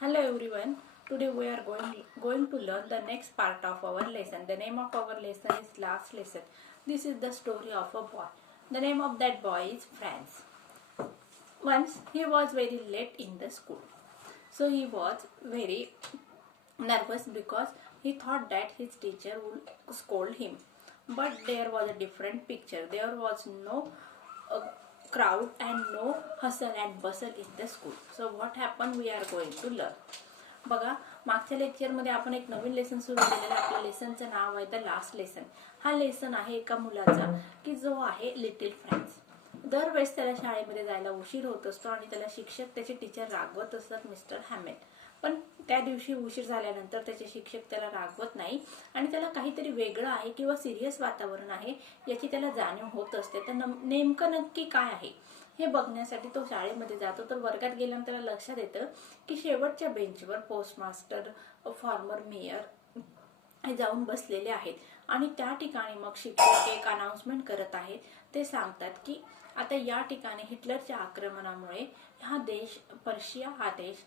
Hello everyone. Today we are going to learn the next part of our lesson. The name of our lesson is last lesson. This is the story of a boy. The name of that boy is Franz. Once he was very late in the school. So he was very nervous because he thought that his teacher would scold him. But there was a different picture. There was no crowd and no hustle and bustle in the school. So what happened we are going to learn. बघा, मागच्या लेक्चरमध्ये आपण एक नवीन lesson सुरू केलेलं आहे. आपल्या लेसनचं नाव आहे द लास्ट लेसन. हा लेसन आहे एका मुलाचा की जो आहे लिटिल फ्रँस. दरवेळेस त्याला शाळेमध्ये जायला उशीर होत असतो आणि त्याला शिक्षक त्याचे टीचर रागवत असतात मिस्टर हॅमेल. पण त्या दिवशी उशीर झाल्यानंतर त्याचे शिक्षक त्याला रागवत नाही आणि त्याला काहीतरी वेगळं आहे किंवा सिरियस वातावरण आहे याची त्याला जाणीव होत असते. तर नेमकं नक्की काय आहे हे बघण्यासाठी तो शाळेमध्ये जातो. तर वर्गात गेल्यानंतर त्याला लक्षात येतं की शेवटच्या बेंचवर पोस्टमास्टर, फॉर्मर मेयर हे जाऊन बसलेले आहेत आणि त्या ठिकाणी मग शिक्षक एक अनाउन्समेंट करत आहेत. ते सांगतात की आता या ठिकाणी हिटलरच्या आक्रमणामुळे हा देश पर्शिया हा देश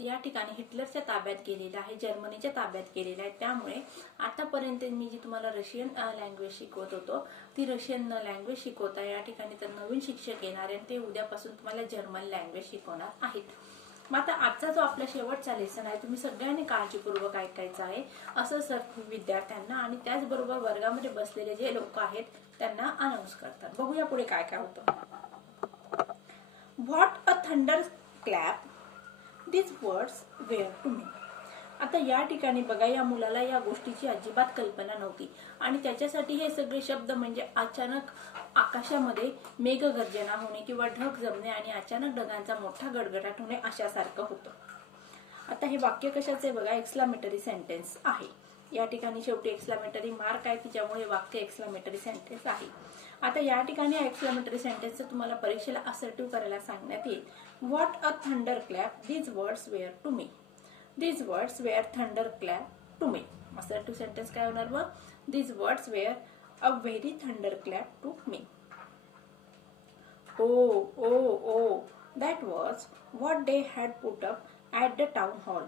या ठिकाणी हिटलरच्या ताब्यात गेलेला आहे, जर्मनीच्या ताब्यात गेलेला आहे. त्यामुळे आतापर्यंत मी जी तुम्हाला रशियन लँग्वेज शिकवत होतो ती रशियन लँग्वेज शिकवता या ठिकाणी तर नवीन शिक्षक येणार आहे. ते उद्यापासून तुम्हाला जर्मन लँग्वेज शिकवणार आहेत. मग आता आजचा जो आपला शेवटचा लेसन आहे तुम्ही सगळ्यांनी काळजीपूर्वक ऐकायचा आहे असं सर विद्यार्थ्यांना आणि त्याचबरोबर वर्गामध्ये बसलेले जे लोक आहेत त्यांना अनाउन्स करतात. बघूया पुढे काय काय होतं. What a thunder clap these words were to me. आता या ठिकाणी बघा, या मुलाला या गोष्टीची अजिबात कल्पना नव्हती आणि त्याच्यासाठी हे सगळे शब्द म्हणजे अचानक आकाशामध्ये मेघगर्जना होणे किंवा ढग जमणे आणि अचानक ढगांचा मोठा गडगडाट होणे अशासारखं होतं. आता हे वाक्य कशाचे बघा, एक्सक्लामेटरी सेंटेन्स आहे. या ठिकाणी शेवटी एक्सक्लामेटरी मार्क आहे तिच्यामुळे वाक्य एक्सक्लामेटरी सेंटेन्स आहे. आता या ठिकाणी एक्सक्लामेटरी सेंटेन्स तुम्हाला परीक्षेला असर्टिव्ह करायला सांगण्यात येईल. What a thunder clap these words were to me. These words were thunder clap to me. Assertive sentence काय होणार मग? These words were a very thunder clap to me. Oh, that was what they had put up at the town hall.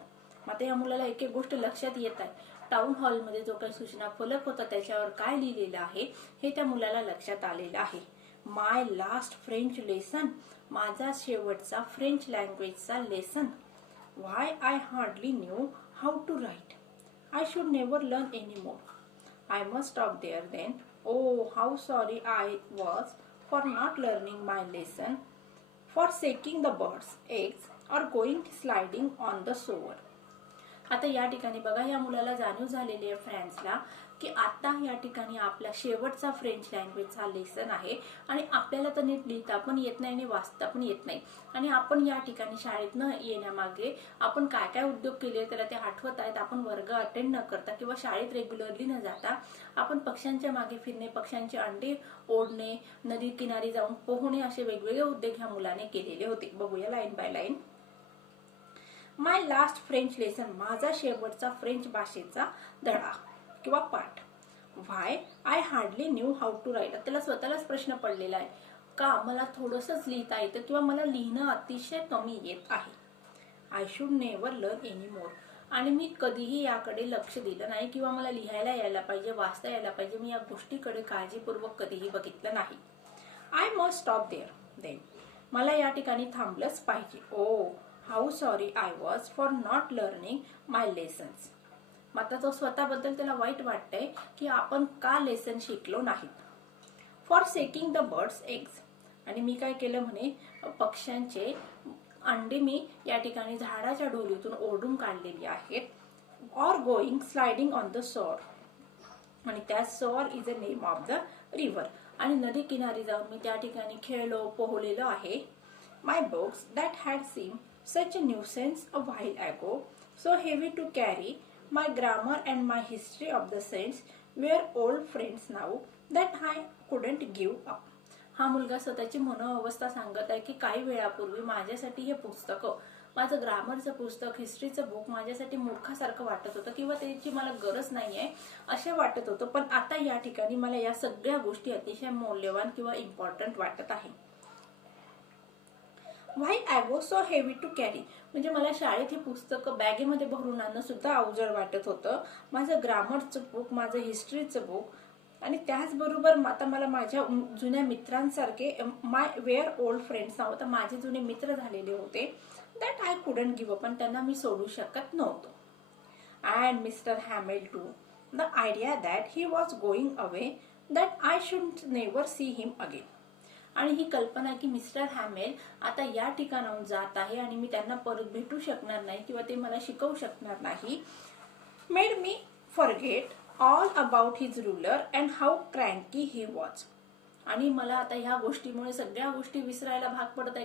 आता या मुलाला एक एक गोष्ट लक्षात येत आहे. टाउन हॉल मध्ये जो काही सूचना फलक होता त्याच्यावर काय लिहिलेलं आहे हे त्या मुलाला लक्षात आलेलं आहे. माय लास्ट फ्रेंच लेसन, माझा शेवटचा फ्रेंच लँग्वेजचा lesson. Why I hardly knew how to write. I should never learn anymore. I must stop there then. Oh, how sorry I was for not learning my lesson, for shaking the birds' eggs or going sliding on the shore. आता या ठिकाणी बघा, या मुलाला जाणीव झालेली आहे फ्रँसला की आता या ठिकाणी आपला शेवटचा फ्रेंच लँग्वेजचा लेसन आहे आणि आपल्याला तर नीट लिहिता पण येत नाही आणि वाचता पण येत नाही आणि आपण या ठिकाणी शाळेत न येण्यामागे आपण काय काय उद्योग केले त्याला ते आठवत आहेत. आपण वर्ग अटेंड न करता किंवा शाळेत रेग्युलरली न जाता आपण पक्ष्यांच्या मागे फिरणे, पक्ष्यांचे अंडे ओढणे, नदी किनारी जाऊन पोहणे असे वेगवेगळे उद्योग ह्या मुलाने केलेले होते. बघूया line by line. My last French lesson, माझा शेवटचा फ्रेंच भाषेचा धडा किंवा पाठ. Why I hardly knew how to write. त्याला स्वतःलाच प्रश्न पडलेला आहे का मला थोडंसंच लिहिता येतं किंवा मला लिहिणं अतिशय कमी येत आहे. I should never learn any more, आणि मी कधीही याकडे लक्ष दिलं नाही किंवा मला लिहायला यायला पाहिजे, वाचता यायला पाहिजे, मी या गोष्टीकडे काळजीपूर्वक कधीही बघितलं नाही. I must stop there then, मला या ठिकाणी थांबलंच पाहिजे. Oh how sorry I was for not learning my lessons. मात्र तो स्वतःबद्दल त्याला वाईट वाटतंय की आपण का लेसन शिकलो नाहीत. For shaking the birds eggs, आणि मी काय केलं म्हणे, पक्ष्यांचे अंडे मी या ठिकाणी झाडाच्या ढोलीतून ओढून काढलेली आहेत. Or going sliding on the shore, आणि त्या shore is a name of the river, आणि नदी किनारी जाऊन मी त्या ठिकाणी खेळलो पोहलेलो आहे. My books that had seem such a nuisance a while ago, so heavy to carry, my grammar and my history of the saints were old friends now that I couldn't give up. हा मुलगा स्वतःची मनोअवस्था सांगत आहे की काही वेळापूर्वी माझ्यासाठी हे पुस्तक, माझं ग्रामरचं पुस्तक, हिस्ट्रीचं बुक माझ्यासाठी मूर्खासारखं वाटत होतं किंवा त्याची मला गरज नाहीये असं वाटत होतं, पण आता या ठिकाणी मला या सगळ्या गोष्टी अतिशय मौल्यवान किंवा इम्पॉर्टंट वाटत आहे. Why I was so heavy to carry. म्हणजे मला शाळेत ही पुस्तकं बॅगेमध्ये भरून आणणं सुद्धा अवजड वाटत होतं. माझं ग्रामरचं बुक, माझं हिस्ट्रीचं बुक, आणि त्याचबरोबर आता मला माझ्या जुन्या मित्रांसारखे माय वेअर ओल्ड फ्रेंड्स नाव, तर माझे जुने मित्र झालेले होते, that I couldn't give up, पण त्यांना मी सोडू शकत नव्हतो. And mister Hamel too, the idea that he was going away, that I should never see him again. आणि ही कल्पना की मिस्टर हॅमेल आता या ठिकाणाहून जात आहे आणि मी त्यांना परत भेटू शकणार नाही किंवा ते मला शिकवू शकणार नाही, made me forget all about his ruler and how cranky he was. आणि मला आता ह्या गोष्टीमुळे सगळ्या गोष्टी विसरायला भाग पडत आहे.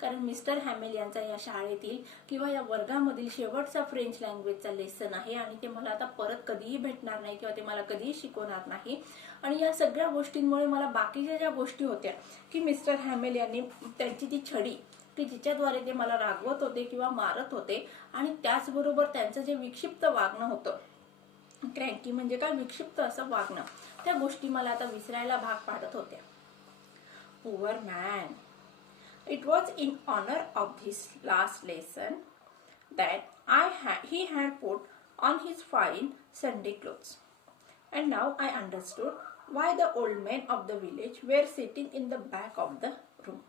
कारण मिस्टर हॅमेल यांचा या शाळेतील किंवा या वर्गामधील शेवटचा फ्रेंच लँग्वेजचा लेसन आहे आणि ते मला आता परत कधीही भेटणार नाही किंवा ते मला कधीही शिकवणार नाही. आणि या सगळ्या गोष्टींमुळे मला बाकीच्या ज्या गोष्टी होत्या की मिस्टर हॅमेल यांनी त्यांची ती छडी की जिच्याद्वारे ते मला रागवत होते किंवा मारत होते, आणि त्याचबरोबर त्यांचं जे विक्षिप्त वागणं होतं, क्रँकी म्हणजे काय, विक्षिप्त असं वागणं, त्या गोष्टी मला आता विसरायला भाग पाडत होत्या. Poor man. It was in honour of this last lesson that he had put on his fine Sunday clothes. And now I understood why the old men of the village were sitting in the back of the room.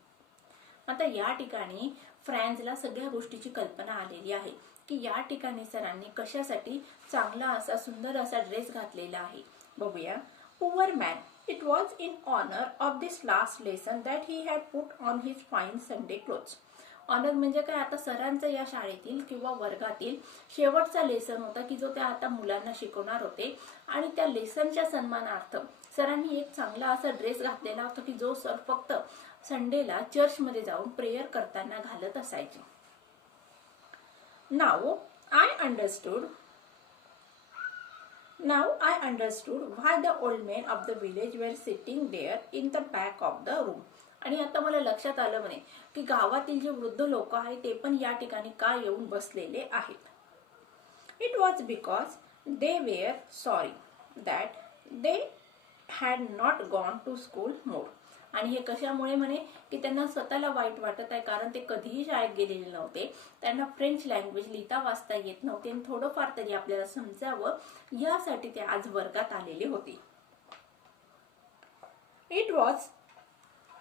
आता या ठिकाणी फ्रँझला सगळ्या गोष्टीची कल्पना आलेली आहे की या ठिकाणी सरांनी कशासाठी चांगला असा सुंदर असा ड्रेस घातलेला आहे. बघूया. Poor man. It was in honour of this last lesson that he had put on his fine Sunday clothes. Honour म्हणजे काय, आता सरांचा या शाळेतील किंवा वर्गातील शेवटचा लेसन होता की जो त्या आता मुलांना शिकवणार होते, आणि त्या लेसनच्या सन्मानार्थ सरांनी एक चांगला असा ड्रेस घातलेला होता की जो सर फक्त संडेला चर्चमध्ये जाऊन प्रेयर करताना घालत असायचे. Now I understood why the old men of the village were sitting there in the back of the room. आणि आता मला लक्षात आलं म्हणे की गावातील जे वृद्ध लोक आहेत ते पण या ठिकाणी का येऊन बसलेले आहेत. It was because they were sorry that they had not gone to school more. आणि हे कशामुळे म्हणे की त्यांना स्वतःला वाईट वाटत आहे कारण ते कधीही शाळेत गेलेले नव्हते, त्यांना फ्रेंच लँग्वेज लिहिता वाचता येत नव्हते आणि थोडंफार तरी आपल्याला समजावं यासाठी ते आज वर्गात आलेले होते. It was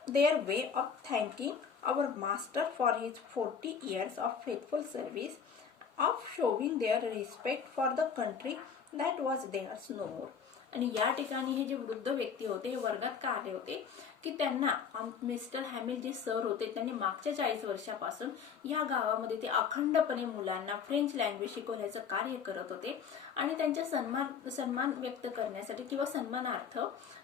their way of thanking our master for his 40 years of faithful service, of showing their respect for the country that was theirs no more. आणि या ठिकाणी हे जे वृद्ध व्यक्ती होते हे वर्गात का आले होते की त्यांना मिस्टर हॅमिल जे सर होते त्यांनी मागच्या 40 वर्षापासून या गावामध्ये ते अखंडपणे मुलांना फ्रेंच लँग्वेज शिकवण्याचं कार्य करत होते, आणि त्यांच्या सन्मान व्यक्त करण्यासाठी किंवा सन्मानार्थ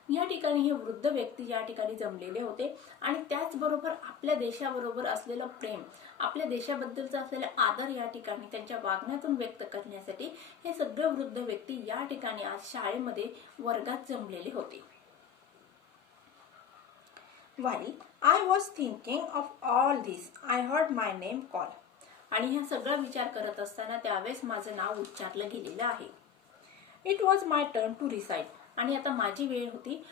या ठिकाणी हे वृद्ध व्यक्ती या ठिकाणी जमलेले होते. आणि त्याचबरोबर आपल्या देशाबरोबर असलेलं प्रेम, आपल्या देशाबद्दलचा असलेला आदर या ठिकाणी त्यांच्या वागण्यातून व्यक्त करण्यासाठी हे सगळे वृद्ध व्यक्ती या ठिकाणी आज शाळेमध्ये वर्गात जमलेले होते. While I was thinking of all this, I heard my name call. आणि हा सगळा विचार करत असताना त्यावेळेस माझं नाव उच्चारलं गेलेलं आहे. It was my turn to recite. आणि आता माझी वेळ होती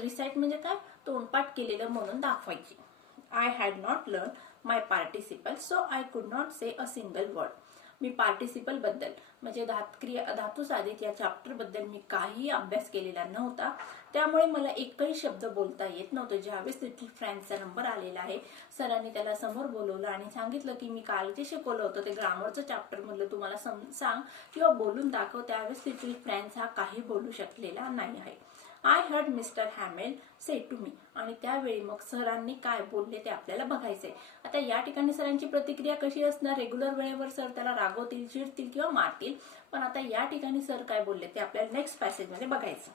रिसाइट म्हणजे काय, तोंडपाठ केलेलं म्हणून दाखवायची. I had not learned my participle, so I could not say a single word. Me participle बद्दल म्हणजे धातू साधित या चॅप्टर बद्दल मी काही अभ्यास केलेला नव्हता, त्यामुळे मला एकही शब्द बोलता येत नव्हतं. ज्यावेळेस लिटिल फ्रँसचा नंबर आलेला आहे, सरांनी त्याला समोर बोलवलं आणि सांगितलं की मी काल जे शिकवलं होतं ते ग्रामरचं चॅप्टर मधलं तुम्हाला सांग किंवा बोलून दाखव. त्यावेळेस लिटिल फ्रँस हा काही बोलू शकलेला नाही आहे. I heard mister Hamel say to me. आणि त्यावेळी मग सरांनी काय बोलले ते आपल्याला बघायचंय. आता या ठिकाणी सरांची प्रतिक्रिया कशी असणार, रेग्युलर वेळेवर सर त्याला रागवतील, चिडतील किंवा मारतील, पण आता या ठिकाणी सर काय बोलले ते आपल्याला नेक्स्ट पॅसेज मध्ये बघायचं.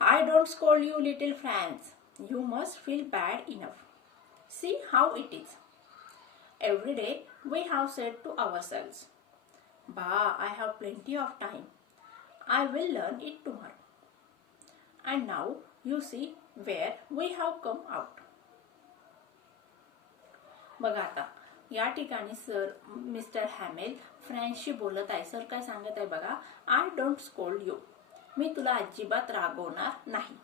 I don't scold you little Franz, you must feel bad enough. See how it is. Every day we have said to ourselves, bah I have plenty of time, I will learn it tomorrow. And now you see where we have come out. बघा आता या ठिकाणी sir mister हॅमेल फ्रँसशी बोलत आहे. Sir काय सांगत आहे बघा, आय डोंट स्कोल्ड यू, मी तुला अजिबात रागवणार नाही.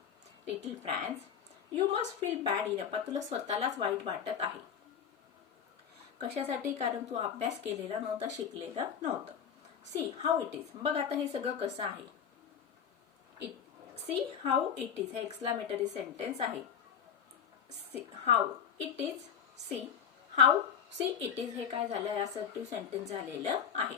Little Franz, you must feel bad enough, तुला स्वतःलाच वाईट वाटत आहे. कशासाठी? कारण तू अभ्यास केलेला नव्हता, शिकलेला नव्हतं. सी हाऊ इट इज, बघ आता हे सगळं कसं आहे. सी हाऊ इट इज हे एक्सक्लामेटरी सेंटेन्स आहे. See how it is, see how, see it is हे काय झालं, असर्टिव्ह सेंटेन्स झालेलं आहे.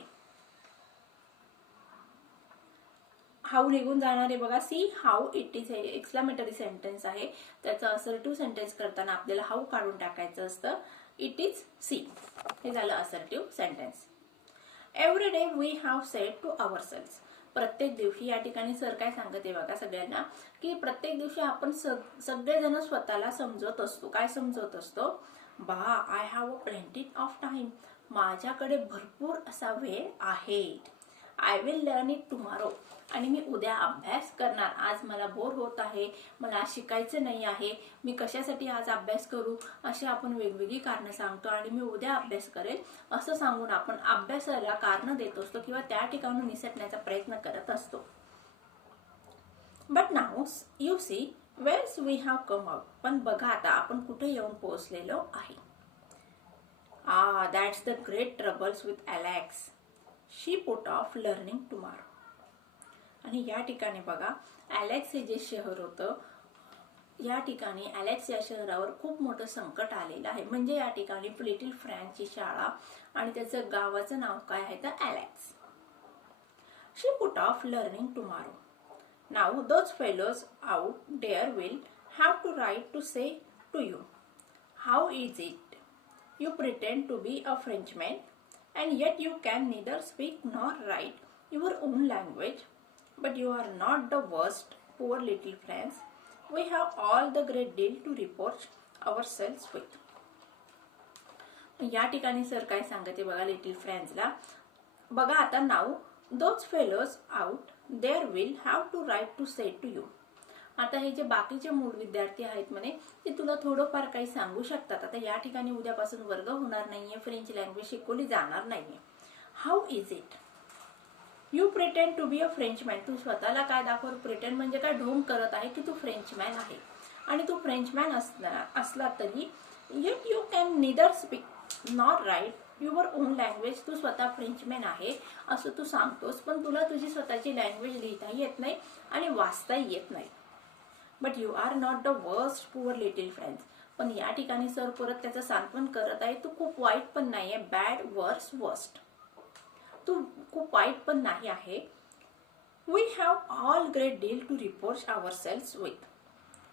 हाऊ निघून जाणार आहे बघा. सी हाऊ इट इज हे एक्सक्लामेटरी सेंटेन्स आहे, त्याचं असर्टिव्ह सेंटेन्स करताना आपल्याला हाऊ काढून टाकायचं असतं. इट इज सी हे झालं assertive sentence. Every day we have said to ourselves, प्रत्येक दिवशी, या ठिकाणी सर काय सांगते बघा सगळ्यांना, की प्रत्येक दिवशी आपण सगळेजण स्वतःला समजत असतो. काय समजत असतो? I have plenty of time, माझ्याकडे भरपूर असा वेळ आहे. I will learn it tomorrow, आणि मी उद्या अभ्यास करणार. आज मला बोर होत आहे, मला आज शिकायचं नाही आहे, मी कशासाठी आज अभ्यास करू, अशी आपण वेगवेगळी कारणं सांगतो आणि मी उद्या अभ्यास करेल असं सांगून आपण अभ्यासाला कारण देत असतो किंवा त्या ठिकाणून निसटण्याचा प्रयत्न करत असतो. But now you see where's we have come out, पण बघा आता आपण कुठे येऊन पोहोचलेलो आहे. That's the great troubles with Alex, she put off learning tomorrow. आणि या ठिकाणी बघा अलेक्स हे जे शहर होतं, या ठिकाणी अलेक्स या शहरावर खूप मोठं संकट आलेलं आहे. म्हणजे या ठिकाणी लिटिल फ्रँसची शाळा आणि त्याचं गावाचं नाव काय आहे तर Alex. She put off learning tomorrow. Now those fellows out there will have to right to say to you how is it, you pretend to be a Frenchman and yet you can neither speak nor write your own language, but you are not the worst, poor little friends. We have all the great deal to reproach ourselves with. या ठिकाणी sir काय सांगते बघा little फ्रेंड्सला, बघा आता now those fellows out there will have to right to say to you. आता हे जे बाकीचे मूळ विद्यार्थी आहेत म्हणे ते तुला थोडंफार काही सांगू शकतात. आता या ठिकाणी उद्यापासून वर्ग होणार नाहीये, फ्रेंच लँग्वेज शिकवली जाणार नाहीये. How is it, you pretend to be a Frenchman, तू स्वतःला काय दाखव, प्रिटेंड म्हणजे काय, ढोंग करत आहे की तू फ्रेंचमॅन आहे. आणि तू फ्रेंचमॅन असला तरी yet you can neither speak nor write your own language, तू स्वतः फ्रेंचमॅन आहे असं तू सांगतोस, पण तुला तुझी स्वतःची लँग्वेज लिहिता येत नाही आणि वाचता येत नाही. But you are not the worst poor little friends, पण या ठिकाणी सर परत त्याचं सांत्वन करत आहे, तू खूप वाईट पण नाहीये, बॅड वर्स वर्स्ट, तू खूप वाईट पण नाही आहे. We have all great deal to report ourselves with.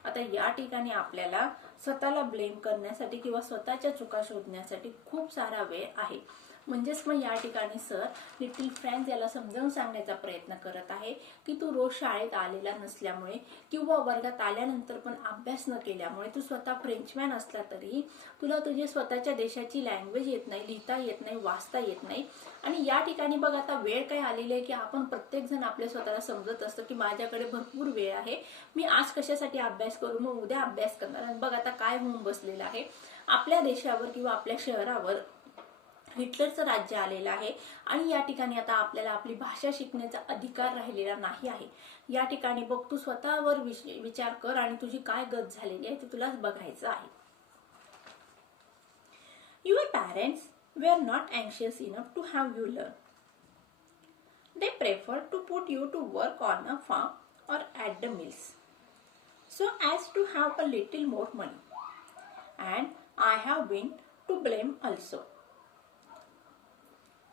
आता या ठिकाणी आपल्याला स्वतःला ब्लेम करण्यासाठी किंवा स्वतःच्या चुका शोधण्यासाठी खूप सारा वेळ आहे. म्हणजेच मग या ठिकाणी सर लिटिल फ्रेंड्स याला समजावून सांगण्याचा प्रयत्न करत आहे की तू रोज शाळेत आलेला नसल्यामुळे किंवा वर्गात आल्यानंतर पण अभ्यास न केल्यामुळे तू स्वतः फ्रेंचमॅन असला तरी तुला तुझी स्वतःच्या देशाची लँग्वेज येत नाही, लिहिता येत नाही, वाचता येत नाही. आणि या ठिकाणी बघ आता वेळ काय आलेली आहे की आपण प्रत्येक जण आपल्या स्वतःला समजत असतो की माझ्याकडे भरपूर वेळ आहे, मी आज कशासाठी अभ्यास करू, मग उद्या अभ्यास करणार. आणि बघ आता काय होऊन बसलेलं आहे, आपल्या देशावर किंवा आपल्या शहरावर हिटलरचं राज्य आलेलं आहे आणि या ठिकाणी आता आपल्याला आपली भाषा शिकण्याचा अधिकार राहिलेला नाही आहे. या ठिकाणी बघ तू स्वतःवर विचार कर आणि तुझी काय गत झालेली आहे ते तुला बघायचं आहे. Your parents were not anxious enough to have you learn. They preferred to put you to work on a farm or at the mills, so as to have a little more money. And I have been to blame also.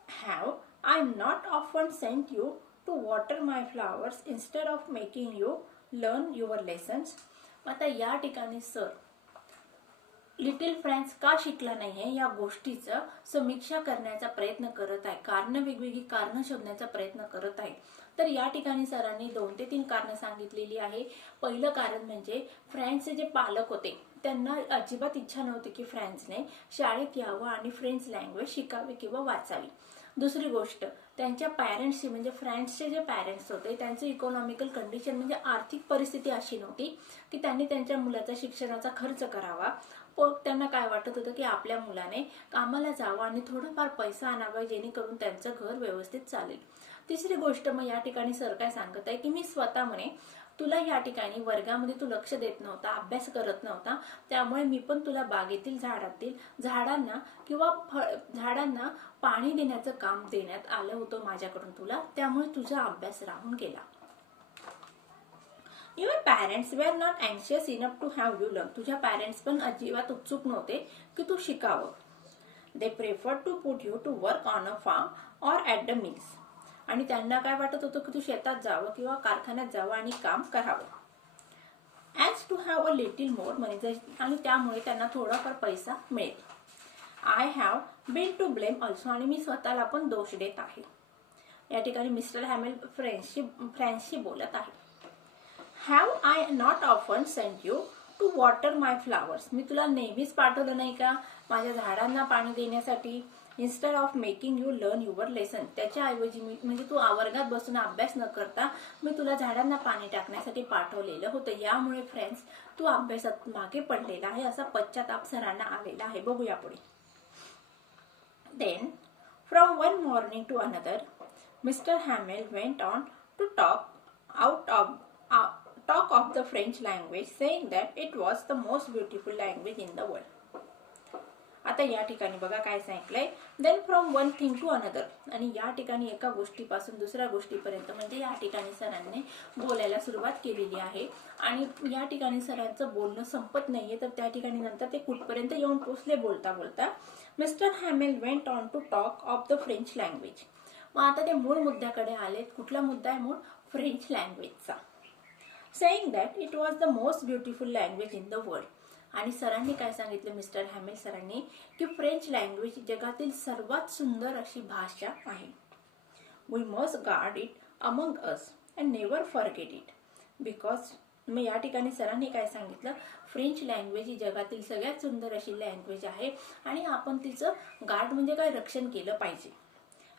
Have I not often sent you to water my flowers instead of making you learn your lessons? आता या ठिकाणी sir little friends का शिकला नाहीये या गोष्टीचं समीक्षा करण्याचा प्रयत्न करत आहे. वेगवेगळी कारणं शोधण्याचा प्रयत्न करत आहे. तर या ठिकाणी सरांनी 2 ते 3 कारणं सांगितलेली आहे. पहिलं कारण म्हणजे फ्रेंचचे जे पालक होते त्यांना अजिबात इच्छा नव्हती की फ्रेंचने शाळेत यावं आणि फ्रेंच लँग्वेज शिकावी किंवा वाचावी. दुसरी गोष्ट त्यांच्या पॅरेंट्सची म्हणजे फ्रेंचचे जे पॅरेंट्स होते त्यांचं इकॉनॉमिकल कंडिशन म्हणजे आर्थिक परिस्थिती अशी नव्हती की त्यांनी त्यांच्या मुलाचा शिक्षणाचा खर्च करावा. पण त्यांना काय वाटत होतं की आपल्या मुलाने कामाला जावं आणि थोडंफार पैसा आणावा जेणेकरून त्यांचं घर व्यवस्थित चालेल. तिसरी गोष्ट मग या ठिकाणी सर काय सांगत आहे की मी स्वतः म्हणे तुला या ठिकाणी वर्गामध्ये तू लक्ष देत नव्हता, अभ्यास करत नव्हता, त्यामुळे मी पण तुला बागेतील झाडांना किंवा झाडांना पाणी देण्याचं काम देण्यात आलं होतं माझ्याकडून तुला, त्यामुळे तुझा अभ्यास राहून गेला. युअर पॅरेंट्स वेअर नॉट अँशियस enough to have you learn. तुझ्या पॅरेंट्स पण अजिबात उत्सुक नव्हते की तू शिकावं. They prefer to put you to work on a farm or at the mills. आणि त्यांना काय वाटत होतं की तू शेतात जावं किंवा कारखान्यात जावं आणि काम करावं. As to have a little more money. आणि त्यामुळे त्यांना थोडाफार पैसा मिळेल. I have been to blame also. आणि मी स्वतःला पण दोष देत आहे. या ठिकाणी मिस्टर हॅमेल फ्रेंड्सशी बोलत आहे. Have I not often sent you to water my flowers. मी तुला नेहमीच पाठवलं नाही का माझ्या झाडांना पाणी देण्यासाठी. Instead of making you learn your lesson. त्याच्याऐवजी मी म्हणजे तू वर्गात बसून अभ्यास न करता मी तुला झाडांना पाणी टाकण्यासाठी पाठवलेलं होतं. यामुळे फ्रेंड्स तू अभ्यासात मागे पडलेला आहे असा पश्चाताप सरांना आलेला आहे. बघूया पुढे. Then from one morning to another mister Hamel went on to talk of the French language, saying that it was the most beautiful language in the world. आता या ठिकाणी बघा काय सांगितलंय. Then from one thing to another. आणि या ठिकाणी एका गोष्टीपासून दुसऱ्या गोष्टीपर्यंत म्हणजे या ठिकाणी सरांनी बोलायला सुरुवात केलेली आहे. आणि या ठिकाणी सरांचं बोलणं संपत नाहीये, तर त्या ठिकाणी नंतर ते कुठपर्यंत येऊन पोचले बोलता बोलता. Mister Hamel went on to talk of the French language. मग आता ते मूळ मुद्द्याकडे आलेत. कुठला मुद्दा आहे मूळ? French लँग्वेजचा. saying that it was the most beautiful language in the world. आणि सरांनी काय सांगितलं मिस्टर हॅमेल सरांनी की फ्रेंच लँग्वेज जगातील सर्वात सुंदर अशी भाषा आहे. We must guard it among us and never forget it because. मग या ठिकाणी सरांनी काय सांगितलं, फ्रेंच लँग्वेज ही जगातील सगळ्यात सुंदर अशी लँग्वेज आहे आणि आपण तिचं गार्ड म्हणजे काय रक्षण केलं पाहिजे.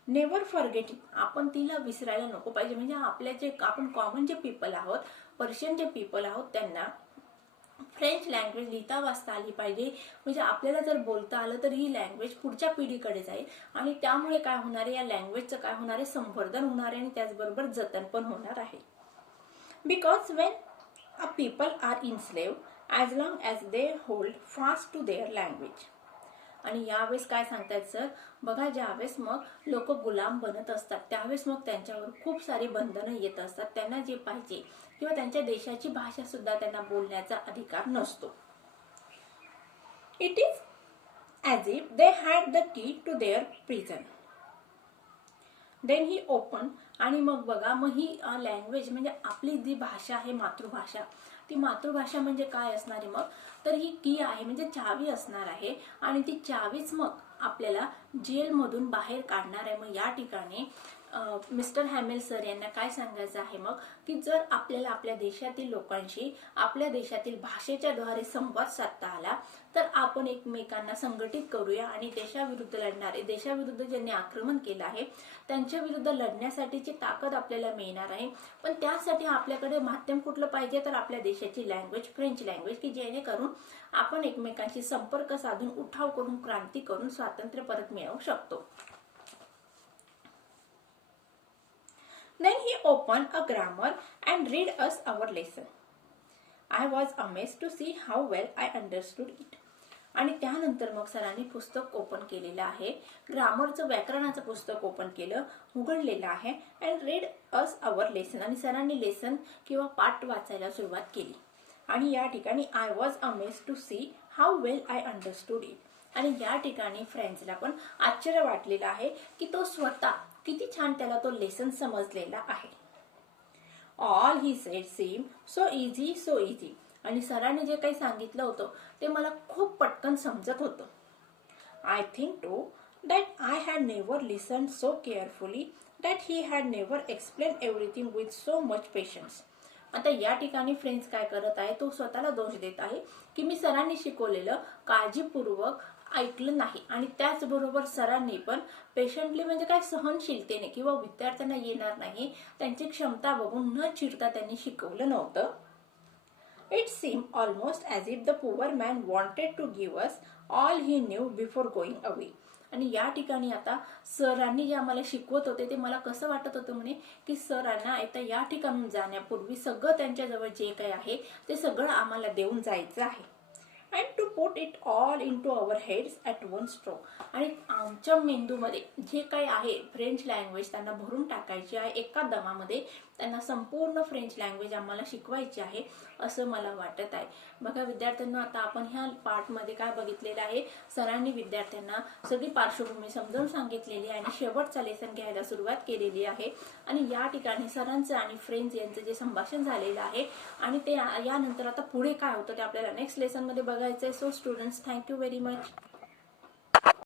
Never forget it. आपण तिला विसरायला नको पाहिजे. म्हणजे आपल्या जे आपण कॉमन जे पीपल आहोत, पर्शियन जे पीपल आहोत, त्यांना फ्रेंच लँग्वेज लिहिता वाचता आली पाहिजे. म्हणजे आपल्याला जर बोलता आलं तर ही लँग्वेज पुढच्या पिढीकडे जाईल आणि त्यामुळे काय होणार आहे, या लँग्वेजचं काय होणार आहे, संवर्धन होणार आहे आणि त्याचबरोबर जतन पण होणार आहे. Because when a people are enslaved as long as they hold fast to their language. आणि यावेळेस काय सांगतायत सर, बघा ज्यावेळेस मग लोक गुलाम बनत असतात त्यावेळेस मग त्यांच्यावर खूप सारी बंधनं येत असतात. त्यांना जे पाहिजे किंवा त्यांच्या देशाची भाषा सुद्धा त्यांना बोलण्याचा अधिकार नसतो. It is as if they had the key to their prison. Then he open. आणि मग बघा मग ही लँग्वेज म्हणजे आपली जी भाषा आहे मातृभाषा, ती मातृभाषा म्हणजे काय असणार आहे मग, तर ही की आहे म्हणजे चावी असणार आहे आणि ती चावीच मग आपल्याला जेलमधून बाहेर काढणार आहे. मग या ठिकाणी मिस्टर हॅमेल सर यांना काय सांगायचं आहे मग की जर आपल्याला आपल्या देशातील लोकांशी आपल्या देशातील भाषेच्या द्वारे संवाद साधता आला तर आपण एकमेकांना संघटित करूया आणि देशाविरुद्ध लढणारे, देशाविरुद्ध ज्यांनी आक्रमण केलं आहे त्यांच्या विरुद्ध लढण्यासाठीची ताकद आपल्याला मिळणार आहे. पण त्यासाठी आपल्याकडे माध्यम कुठलं पाहिजे, तर आपल्या देशाची लँग्वेज फ्रेंच लँग्वेज, की जेणेकरून आपण एकमेकांशी संपर्क साधून उठाव करून क्रांती करून स्वातंत्र्य परत मिळवू शकतो. Then he opened a grammar and read us our lesson. I was amazed to see how well I understood it. आणि त्यानंतर मग सरांनी पुस्तक ओपन केलेलं आहे, ग्रामरचं व्याकरणाचं पुस्तक ओपन केलं, उघडलेलं आहे and read us our lesson. आणि सरांनी लेसन किंवा पाठ वाचायला सुरुवात केली. आणि या ठिकाणी I was amazed to see how well I understood it. आणि या ठिकाणी फ्रेंड्सला पण आश्चर्य वाटलेलं आहे की तो स्वतः किती छान त्याला तो लेसन समजलेला आहे. All he said seem so easy so easy. आणि सरांनी जे काही सांगितलं होतं ते मला खूप पटकन समजत होतं. I think to that I had never listen so carefully that he had never explain everything with so much patience. आता या ठिकाणी फ्रेंड्स काय करत आहे, तो स्वतःला दोष देत आहे की मी सरांनी शिकवलेलं काळजीपूर्वक ऐकलं नाही. आणि त्याचबरोबर सरांनी पण पेशंटली म्हणजे काय सहनशीलतेने किंवा विद्यार्थ्यांना येणार नाही त्यांची क्षमता बघून न चिरता त्यांनी शिकवलं नव्हतं. It seem almost as if the poor man wanted to give us all he knew before going away. आणि या ठिकाणी आता सरांनी जे आम्हाला शिकवत होते ते मला कसं वाटत होतं म्हणे की सरांना आता या ठिकाणून जाण्यापूर्वी सगळं त्यांच्याजवळ जे काही आहे ते सगळं आम्हाला देऊन जायचं आहे. And to put it all into our heads at one stroke. आणि आमच्या मेंदूमध्ये जे काही आहे फ्रेंच लँग्वेज त्यांना भरून टाकायची आहे एका दमामध्ये. त्यांना संपूर्ण फ्रेंच लँग्वेज आम्हाला शिकवायची आहे असं मला वाटत आहे. बघा विद्यार्थ्यांना, आता आपण ह्या पार्टमध्ये काय बघितलेलं आहे, सरांनी विद्यार्थ्यांना सगळी पार्श्वभूमी समजावून सांगितलेली आहे आणि शेवटचा लेसन घ्यायला सुरुवात केलेली आहे. आणि या ठिकाणी सरांचं आणि फ्रेंच यांचं जे संभाषण झालेलं आहे आणि ते यानंतर आता पुढे काय होतं ते आपल्याला नेक्स्ट लेसनमध्ये बघायचं आहे. So students, thank you very much.